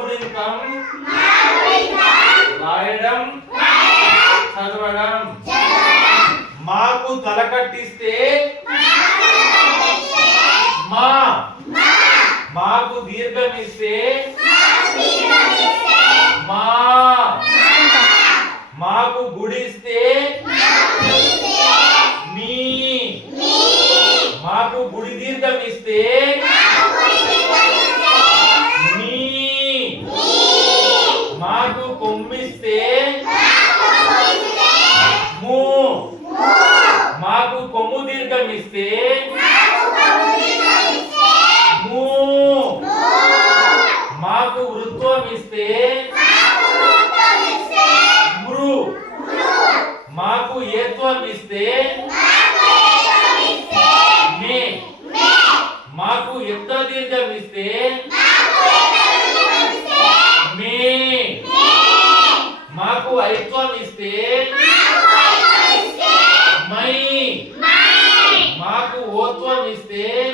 గుణింతం రాయడం చదవడం. మాకు తల కట్టిస్తే మా. మాకు దీర్ఘం ఇస్తే మా. మాకు గుడిస్తే మీ. మాకు గుడి దీర్ఘం ఇస్తే మీ. మాకు కొమ్మిస్తే ము. మాకు కొమ్ము దీర్ఘం ఇస్తే ము. మాకు వృత్వం ఇస్తే మృ. మాకు ఏత్వం ఇస్తే మే. మాకు యుక్త దీర్ఘం ఇస్తే మే. మాకు ఐత్వం ఇస్తే మై. మాకు ఓత్వం ఇస్తే